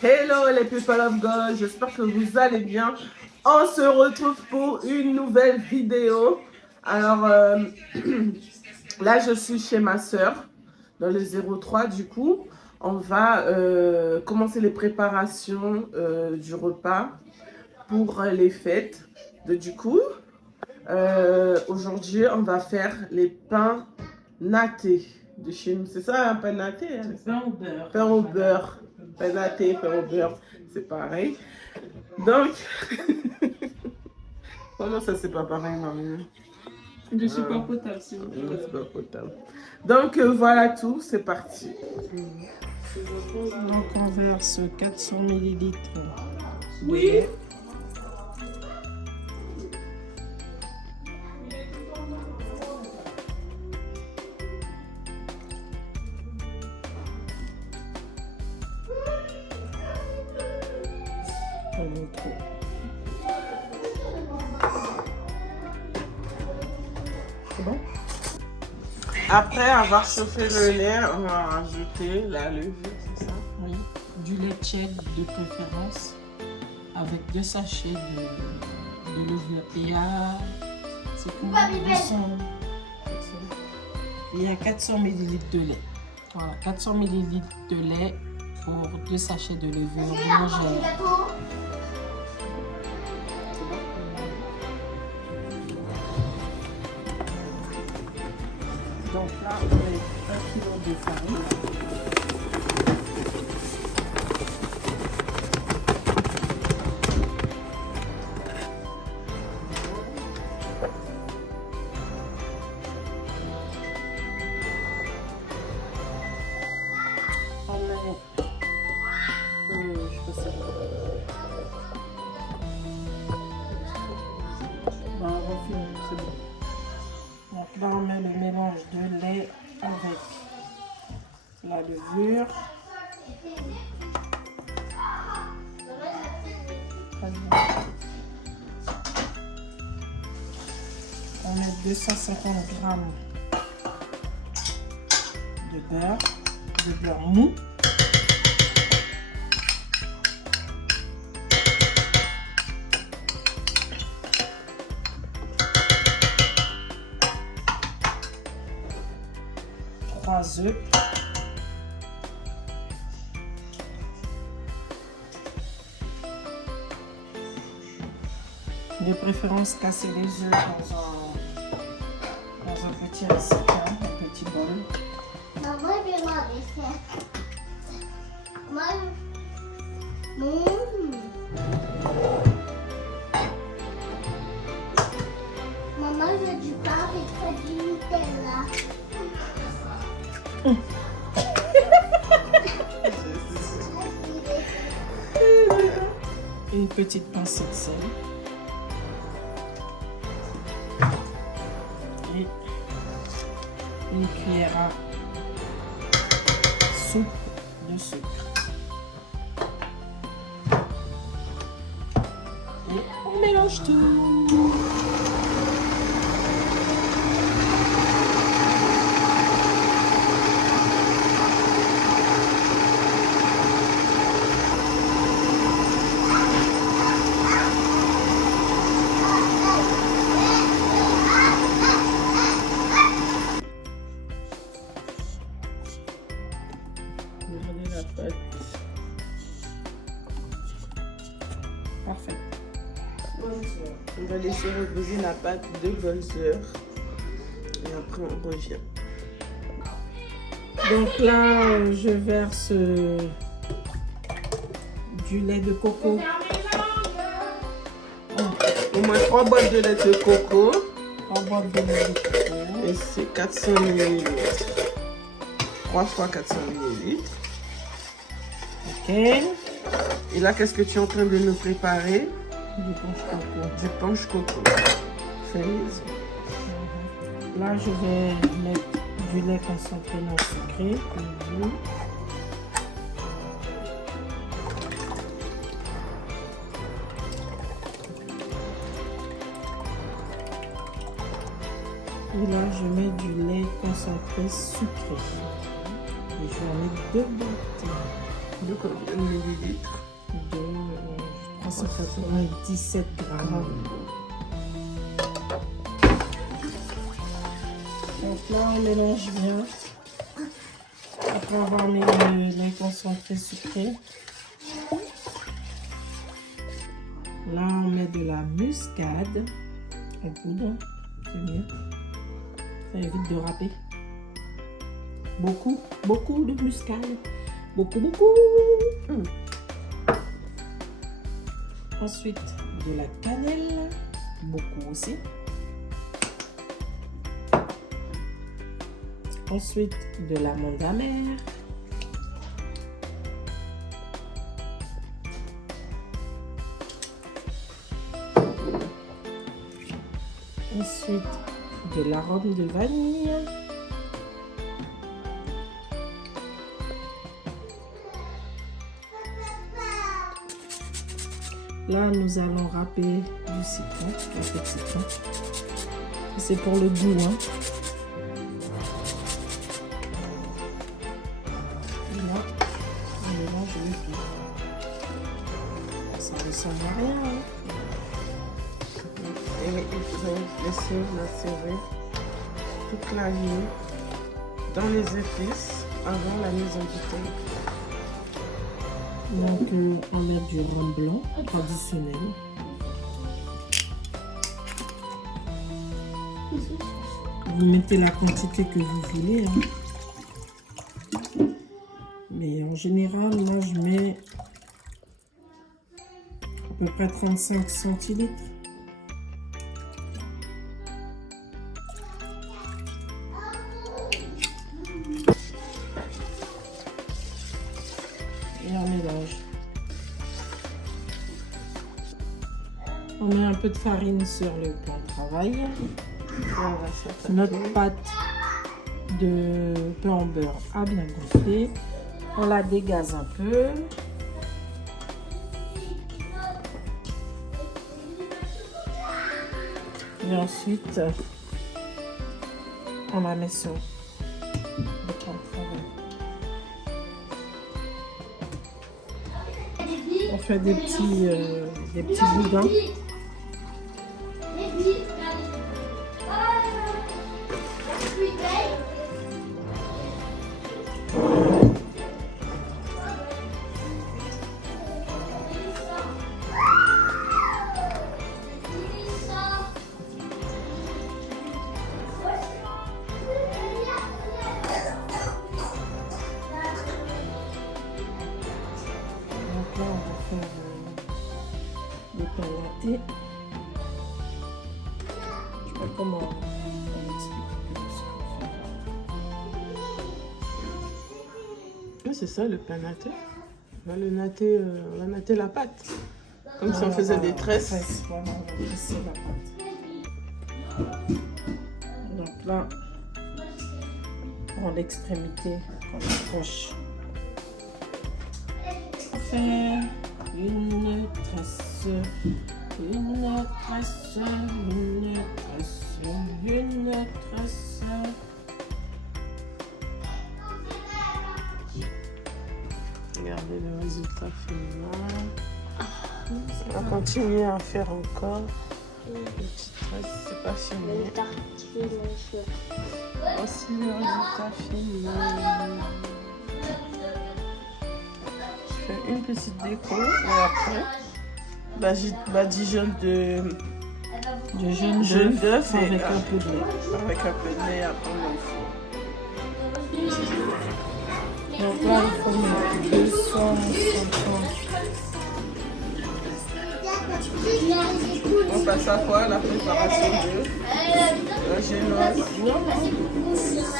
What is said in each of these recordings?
Hello les people of God, j'espère que vous allez bien. On se retrouve pour une nouvelle vidéo. Alors là je suis chez ma soeur dans le 03 du coup. On va commencer les préparations du repas pour les fêtes. Du coup, aujourd'hui on va faire les pains nattés de chez nous. C'est ça un pain natté hein? Pain au beurre. Pain au beurre. Pain natté, pain au beurre, c'est pareil. Donc, comment ça c'est pas pareil, Marie? Je suis pas potable, s'il vous plaît. C'est pas potable. Donc voilà tout, c'est parti. Donc on verse 400 ml. Oui. C'est bon? Après avoir chauffé le lait, on va rajouter la levure, c'est ça? Oui. Du lait tiède de préférence avec 2 sachets de levure. Il y a 400 ml de lait. Voilà, 400 ml de lait pour 2 sachets de levure boulangère. Donc là, on met 1 kg de farine. On met, je sais pas. Bon, on va finir, c'est bon. Donc là, on met le mélange de lait avec la levure. On met 250 g de beurre mou. Trois œufs. De préférence, casser les œufs dans un petit récipient, un petit bol. Maman, je vais manger ça. Maman. Maman, je veux du pain avec du Nutella. Une petite pincée de sel. Et une cuillère à soupe de sucre. Et on mélange tout. Regardez la pâte. Parfait. On va laisser reposer la pâte 2 bonnes heures. Et après on revient. Donc là, je verse du lait de coco. Au moins 3 boîtes de lait de coco. 3 boîtes de lait de coco. Et c'est 400 ml. 3 fois 400 ml. Ok. Et là, qu'est-ce que tu es en train de nous préparer? Du punch coco. Du punch coco. Fais Là, je vais mettre du lait concentré non sucré. Et là, je mets du lait concentré sucré. Et je vais en mettre 2 boîtes. De combien de millilitres? De 397 grammes. Donc là, on mélange bien. Après avoir mis le lait concentré sucré, là, on met de la muscade en poudre. C'est mieux. Ça évite de râper. Beaucoup, beaucoup de muscade. Beaucoup, beaucoup. Ensuite, de la cannelle. Beaucoup aussi. Ensuite, de l'amande amère. Ensuite, de l'arôme de vanille. Là, nous allons râper du citron, un peu de citron. C'est pour le goût, hein. Et là, on mélange le tout. Ça ressemble à rien, hein. Et il faut laisser macérer toute la nuit dans les épices avant la mise en bouteille. Donc, on met du rhum blanc traditionnel. Vous mettez la quantité que vous voulez, hein. Mais en général, moi, je mets à peu près 35 centilitres. Et on mélange. On met un peu de farine sur le plan de travail. Et on va faire Notre pâte de pain en beurre a bien gonflé. On la dégaze un peu. Et ensuite, on la met sur le plan de travail. On fait des petits boudins. Donc là, on va faire le pain latte. Je sais pas comment on explique ce qu'on fait. Oui, c'est ça le pain natté. On va le natter, on va natter la pâte. Comme si on faisait des tresses. Voilà, on va tresser la pâte. Donc là, pour l'extrémité, on approche. Faire une tresse, une tresse, une tresse, une tresse. Regardez le résultat final. On va continuer à faire encore. Une petite tresse, c'est pas fini. Voici le résultat final. Je fais une petite déco et après, badigeonne de jaune d'œuf et avec un peu de lait. avec un peu de lait après le four. Donc là, il faut mettre 250. On passe à quoi? La préparation de la génoise.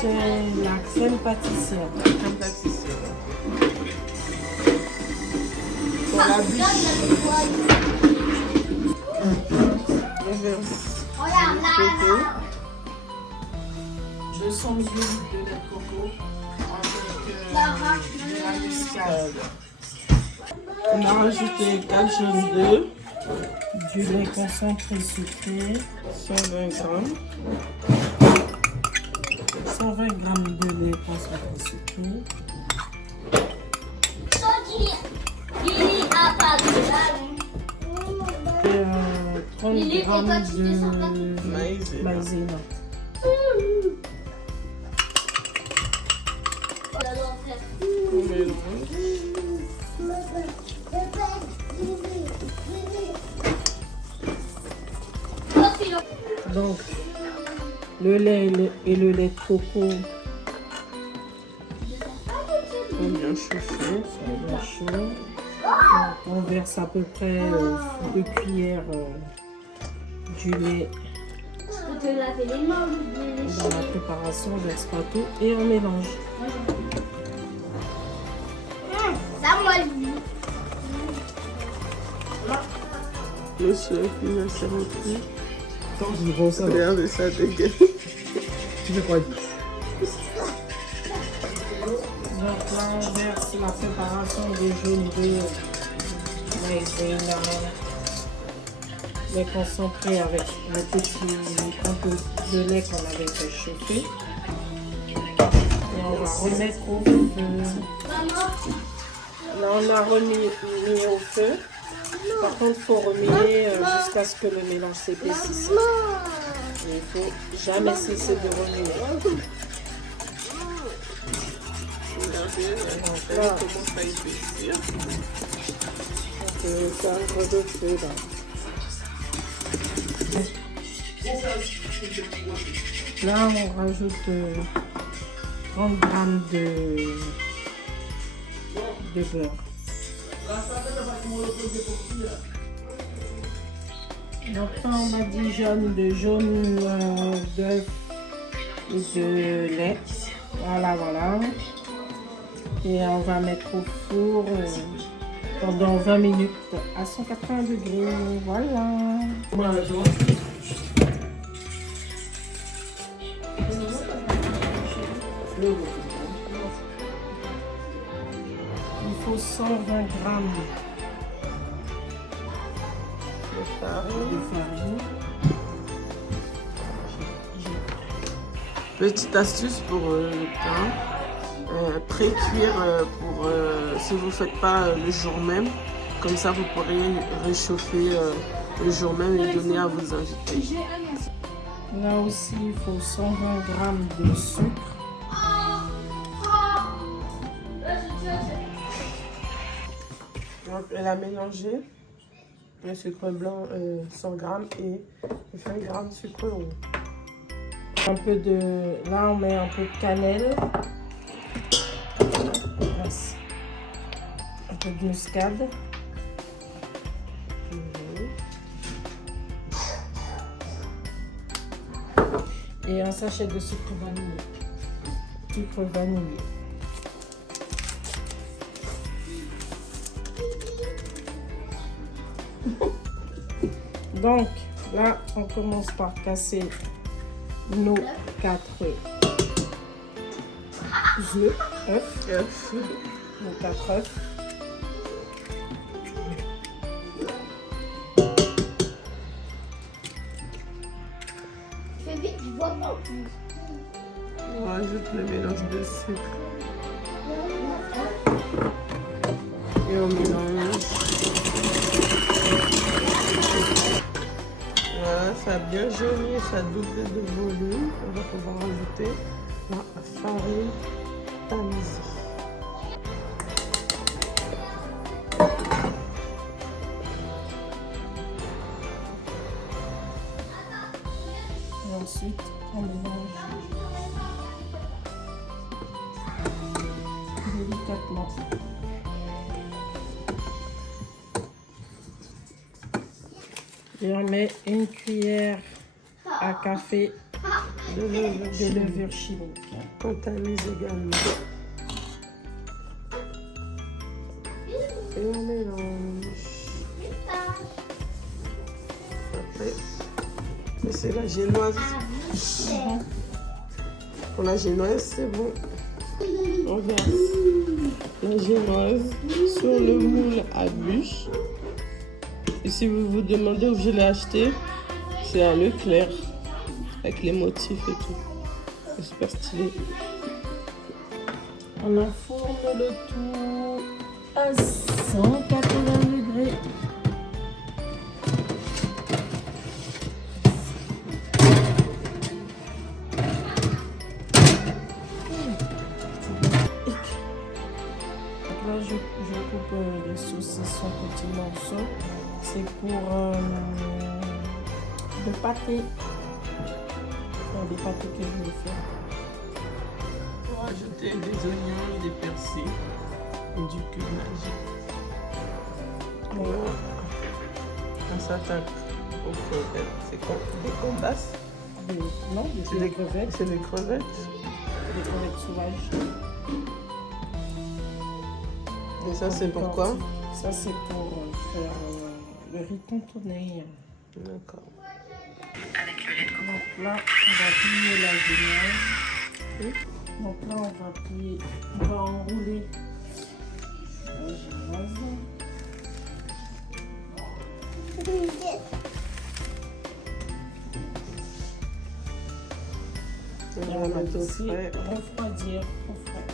C'est la crème pâtissière. Crème pâtissière. Pour la bûche, on verse du coco. 200 ml de lait de coco avec de la muscade. On a rajouté 4 jaunes d'œufs, Du lait concentré sucré. 120 grammes. 120 g de lait concentré sucré. 30 Lily, et toi, grammes tu te sens pas de maïzena. On mélange. Donc, le lait et le lait de coco On bien chauffer. sont bien chauds. Donc, on verse à peu près 2 cuillères du lait Je peux te laver les mains ou oublier les dans la préparation, on verse pas tout et on mélange. Ça, moi, je dis. Le chef, il va se remplir. Attends, je vois ça. Regardez ça, dégueulasse. Tu fais quoi? Donc là, on verse la préparation des jaunes de maïzena, lait concentré avec le petit un peu de lait qu'on avait fait chauffer. Et on va remettre au feu. Là, on a remis au feu. Par contre, il faut remuer jusqu'à ce que le mélange s'épaississe. Il ne faut jamais cesser de remuer. Regardez, là, commence à épaissir. C'est un gros de feu là. Là, on rajoute 30 grammes de beurre. Donc là, on badigeonne de jaune d'œuf et de lait. Voilà, voilà. Et on va mettre au four pendant 20 minutes à 180 degrés. Voilà. Il faut 120 grammes de farine. Petite astuce pour le pain, pré-cuire pour si vous ne faites pas le jour même, comme ça vous pourrez réchauffer le jour même et donner à vos invités. Là aussi il faut 120 grammes de sucre. Donc elle a mélangé le sucre blanc 100 grammes et 20 grammes de sucre roux. Un peu de... Là, on met un peu de cannelle. Un peu de muscade. Et un sachet de sucre vanillé. Sucre vanillé. Donc, là, on commence par casser nos 4 œufs. Nos 4 œufs. Fais vite, je vois pas. On rajoute le mélange de sucre et on mélange. Voilà, ça a bien jauni, ça a doublé de volume. On va pouvoir rajouter la farine tamisée. Et ensuite, on mélange délicatement. Et on met une cuillère à café de levure chimique. On tamise également. Et on mélange. Après, c'est la génoise. Pour la génoise, c'est bon. On verse la génoise sur le moule à bûche. Et si vous vous demandez où je l'ai acheté, c'est à Leclerc, avec les motifs et tout. C'est super stylé. On enfourne le tout à 180 degrés. coupe les saucisses en petits morceaux. C'est pour le pâté. Des pâtés que je vais faire. Pour ajouter des oignons, des persils et du cumin. On s'attaque aux crevettes. C'est quoi? Des combasses? Non, C'est des crevettes. C'est des crevettes. Des crevettes sauvages. Et ça, c'est pourquoi? Ça, c'est pour faire le riz contourné. D'accord. Donc là, on va plier la vinaigre. Donc là, on va enrouler la gymnase. On va mettre au frais Refroidir au frais.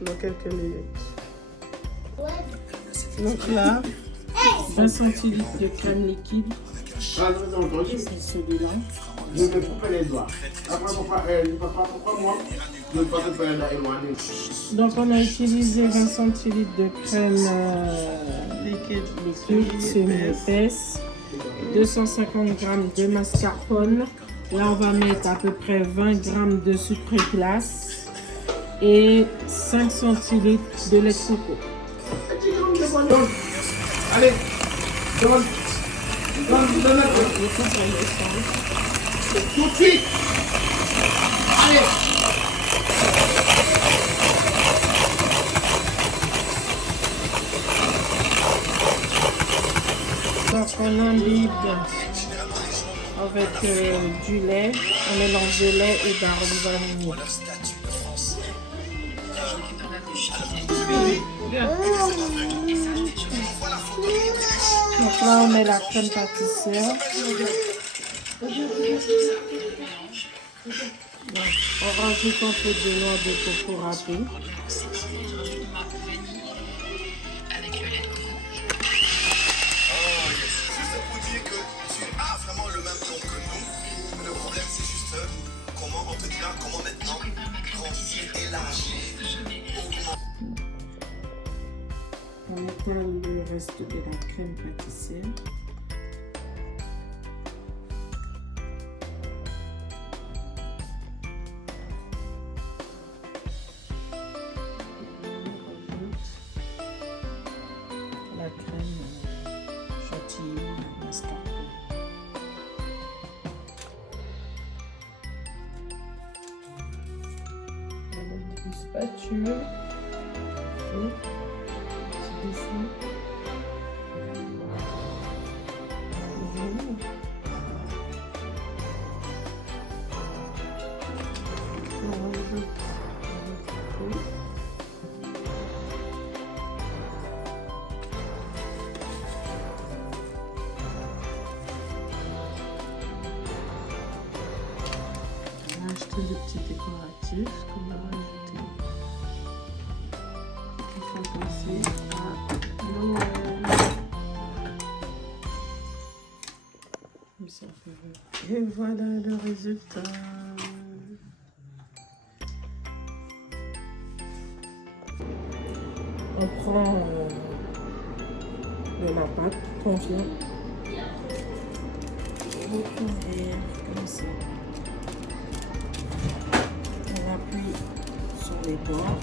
dans quelques minutes. Donc là, 20 centilitres de crème liquide. C'est celui-là. Je vais couper les doigts. Après, pourquoi moi? Je ne veux pas te faire la éloigner. Donc on a utilisé 20 centilitres de crème liquide, semi-épaisse, 250 g de mascarpone. Là on va mettre à peu près 20 g de sucre glace et 5 centilitres de lait de coco. Allez, donne. Tout de suite. Allez. Donc on imbibe avec du lait, on mélange le lait et d'arôme vanille. Donc là on met la crème pâtissière. Donc, on rajoute un peu de noix de coco râpée. On étale le reste de la crème pâtissière. La crème chantilly, mascarpone. On met une spatule. On va acheter des petits décoratifs qu'on va rajouter. Qui font penser à Noël. Et voilà le résultat. On prend de la pâte qu'on vient recouvrir comme ça. On appuie sur les bords.